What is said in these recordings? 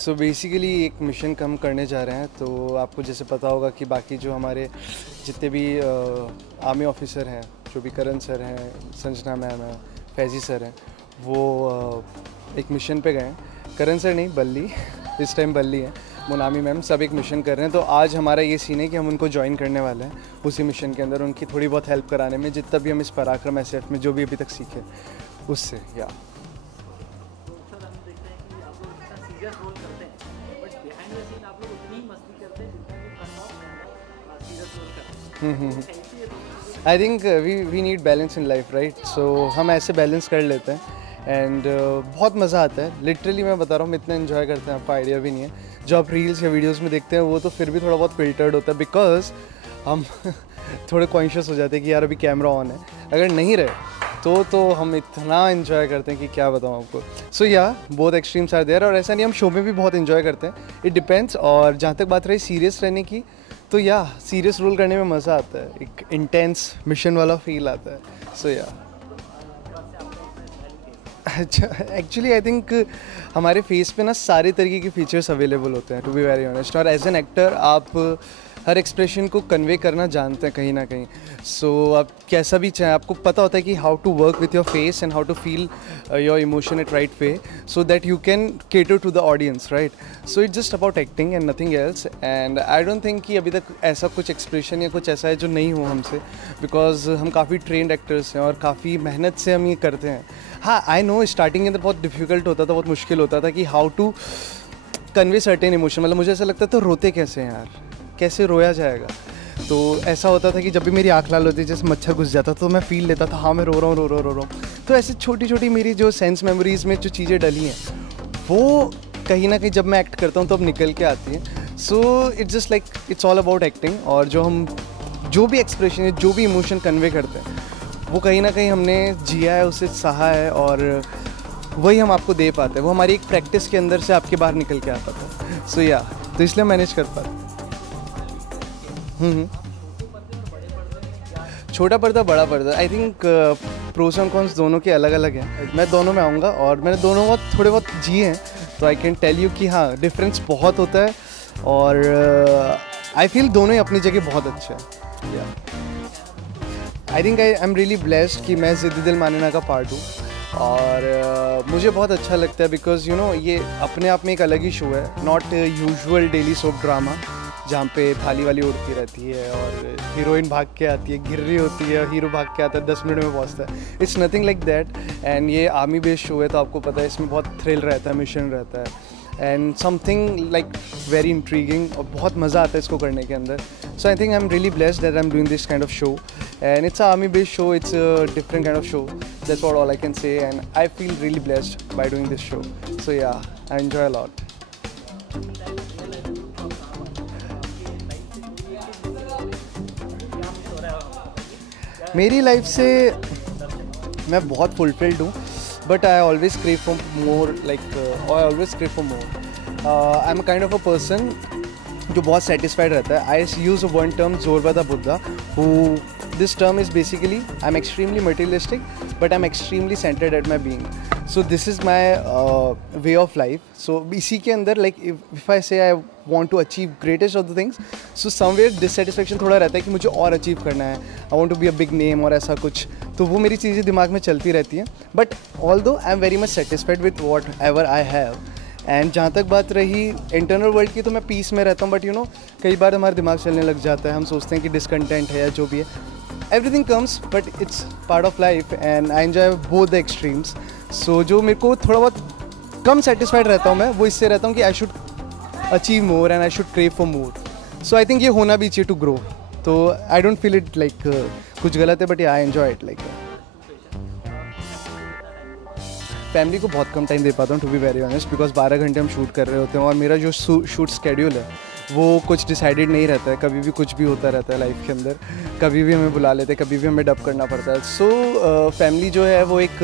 So basically एक mission हम करने जा रहे हैं। तो आपको जैसे पता होगा कि बाकी जो हमारे जितने भी आर्मी ऑफिसर हैं, जो भी करण सर हैं, संजना मैम हैं, फैजी सर हैं, वो एक मिशन पे गए हैं। करण सर नहीं, बल्ली, इस टाइम बल्ली हैं, मोनामी मैम, सब एक मिशन कर रहे हैं। तो आज हमारा ये सीन है कि हम उनको ज्वाइन करने वाले हैं उसी मिशन के अंदर, उनकी थोड़ी बहुत हेल्प कराने में, जितना भी हम इस पराक्रम SF में जो भी अभी तक सीखे उससे। Yeah I think we need balance in life, right? So हम ऐसे बैलेंस कर लेते हैं एंड बहुत मज़ा आता है। लिटरली मैं बता रहा हूँ, हम इतना इन्जॉय करते हैं, आपको आइडिया भी नहीं है। जो आप रील्स या वीडियोस में देखते हैं वो तो फिर भी थोड़ा बहुत फिल्टर्ड होता है, बिकॉज हम थोड़े कॉन्शियस हो जाते हैं कि यार अभी कैमरा ऑन है। अगर नहीं रहे तो हम इतना इन्जॉय करते हैं कि क्या बताऊँ आपको। सो या बोथ एक्सट्रीम्स आर देयर। और ऐसा नहीं, हम शो में भी बहुत इन्जॉय करते हैं, इट डिपेंड्स। और जहाँ तक बात रही सीरियस रहने की, तो या सीरियस रोल करने में मज़ा आता है, एक इंटेंस मिशन वाला फील आता है। सो या अच्छा, एक्चुअली आई थिंक हमारे फेस पे ना सारे तरीके के फीचर्स अवेलेबल होते हैं, टू बी वेरी ऑनेस्ट। और एज एन एक्टर आप हर एक्सप्रेशन को कन्वे करना जानते हैं कहीं ना कहीं। सो आप कैसा भी चाहें, आपको पता होता है कि how to work with your face and how to feel your emotion at right way, so that you can cater to the audience, right? So it's just about acting and nothing else. And I don't think कि अभी तक ऐसा कुछ expression या कुछ ऐसा है जो नहीं हो हमसे, बिकॉज हम काफ़ी ट्रेंड एक्टर्स हैं और काफ़ी मेहनत से हम ये करते हैं। हाँ, आई नो स्टार्टिंग के अंदर बहुत डिफिकल्ट होता था, बहुत मुश्किल होता था कि how to convey certain emotion. मतलब मुझे ऐसा लगता था रोते कैसे हैं यार, कैसे रोया जाएगा। तो ऐसा होता था कि जब भी मेरी आँख लाल होती, जैसे मच्छर घुस जाता तो मैं फील लेता था, हाँ मैं रो रहा हूँ। तो ऐसे छोटी छोटी मेरी जो सेंस मेमोरीज में जो चीज़ें डली हैं, वो कहीं ना कहीं जब मैं एक्ट करता हूँ तो अब निकल के आती हैं। सो it's just like it's all about acting. और जो भी एक्सप्रेशन है, जो भी इमोशन कन्वे करते हैं, वो कहीं ना कहीं हमने जिया है, उसे सहा है, और वही हम आपको दे पाते हैं। वो हमारी एक प्रैक्टिस के अंदर से आपके बाहर निकल के आता था। सो या तो इसलिए मैनेज कर पाते। छोटा पर्दा बड़ा पर्दा, I think pros and cons दोनों के अलग अलग हैं। मैं दोनों में आऊँगा और मैंने दोनों बहुत थोड़े बहुत जिए हैं, तो आई कैन टेल यू कि हाँ डिफरेंस बहुत होता है। और आई फील दोनों ही अपनी जगह बहुत अच्छे हैं। आई think I am really blessed कि मैं ज़िद्दी दिल मानना का पार्ट हूँ। और मुझे बहुत अच्छा लगता है बिकॉज यू नो ये अपने आप में एक अलग ही शो है, not usual daily soap drama जहाँ पे थाली वाली उड़ती रहती है और हीरोइन भाग के आती है, गिर रही होती है, हीरो भाग के आता है, 10 मिनट में पहुँचता है। It's nothing like that. And ये आर्मी बेस्ड शो है, तो आपको पता है इसमें बहुत थ्रिल रहता है, मिशन रहता है, and something like very intriguing, और बहुत मज़ा आता है इसको करने के अंदर। So I think I am really blessed that I am doing this kind of show, and it's a army based show, it's a different kind of show. That's what all I can say, and I feel really blessed by doing this show. So yeah, I enjoy a lot. मेरी life से मैं बहुत fulfilled हूँ, but I always crave for more, like I always crave for more. I am kind of a person जो बहुत satisfied रहता है। I use one term Zorba the Buddha, who this term is basically I'm extremely materialistic but I'm extremely centered at my being. So this is my way of life. So इसी के अंदर like if I say I want to achieve greatest of the things, so somewhere dissatisfaction थोड़ा रहता है कि मुझे और achieve करना है, I want to be a big name और ऐसा कुछ, तो वो मेरी चीज़ें दिमाग में चलती रहती हैं। But although I'm very much satisfied with whatever I have, and जहाँ तक बात रही इंटरनल वर्ल्ड की, तो मैं पीस में रहता हूँ। बट यू नो कई बार हमारा दिमाग चलने लग जाता है, हम सोचते हैं कि डिसकंटेंट है या जो भी है, everything comes, but it's part of life and I enjoy both the extremes. So जो मेरे को थोड़ा बहुत कम सेटिस्फाइड रहता हूँ मैं, वो इससे रहता हूँ कि I should achieve more and I should crave for more. So I think ये होना भी चाहिए टू ग्रो। तो I don't feel it like कुछ गलत है, but I enjoy it like. Family को बहुत कम टाइम दे पाता हूँ, to be very honest, because 12 घंटे हम शूट कर रहे होते हैं और मेरा जो शूट स्केड्यूल है वो कुछ डिसाइडेड नहीं रहता है। कभी भी कुछ भी होता रहता है लाइफ के अंदर, कभी भी हमें बुला लेते हैं, कभी भी हमें डब करना पड़ता है। सो फैमिली जो है वो एक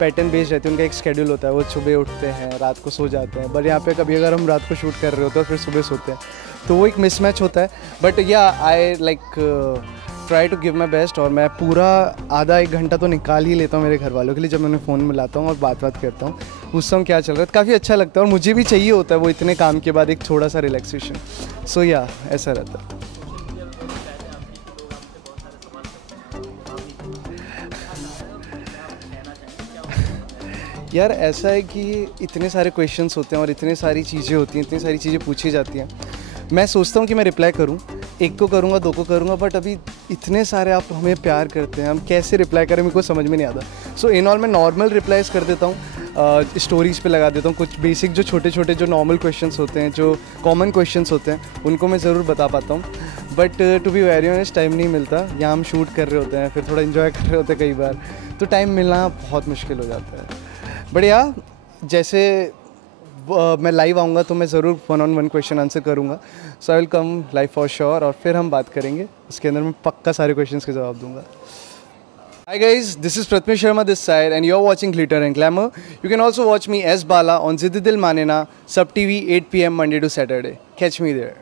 पैटर्न बेस्ड रहती है, उनका एक स्केड्यूल होता है, वो सुबह उठते हैं, रात को सो जाते हैं। बट यहाँ पे कभी अगर हम रात को शूट कर रहे होते हैं और फिर सुबह सोते हैं, तो वो एक मिसमैच होता है। बट या I like try to give my best, और मैं पूरा आधा 1 घंटा तो निकाल ही लेता हूँ मेरे घर वालों के लिए, जब मैं उन्हें फ़ोन मिलाता हूँ और बात करता हूँ। पूछता हूँ क्या चल रहा है, काफ़ी अच्छा लगता है और मुझे भी चाहिए होता है वो इतने काम के बाद एक थोड़ा सा रिलैक्सेशन। सो या ऐसा रहता है। यार ऐसा है कि इतने सारे क्वेश्चंस होते हैं और इतनी सारी चीज़ें होती हैं, इतनी सारी चीज़ें पूछी जाती हैं। मैं सोचता हूँ कि मैं रिप्लाई करूँ, एक को करूँगा, दो को करूँगा, बट अभी इतने सारे आप हमें प्यार करते हैं, हम कैसे रिप्लाई करें मेरे को समझ में नहीं आता। सो इन ऑल मैं नॉर्मल रिप्लाईज कर देता हूँ, स्टोरीज़ पे लगा देता हूँ, कुछ बेसिक जो छोटे छोटे जो नॉर्मल क्वेश्चंस होते हैं, जो कॉमन क्वेश्चंस होते हैं, उनको मैं ज़रूर बता पाता हूँ। But to be very honest time नहीं मिलता, यहाँ हम शूट कर रहे होते हैं, फिर थोड़ा इन्जॉय कर रहे होते हैं कई बार, तो टाइम मिलना बहुत मुश्किल हो जाता है। बट या जैसे मैं लाइव आऊँगा तो मैं ज़रूर 1-on-1 क्वेश्चन आंसर करूँगा। So I will come live for sure और फिर हम बात करेंगे, उसके अंदर मैं पक्का सारे क्वेश्चंस के जवाब दूंगा। Hi guys, this is Pratmesh Sharma this side and you're watching Glitter and Glamour. You can also watch me as Bala on Ziddi Dil Manena, Sub TV 8 PM Monday to Saturday. Catch me there.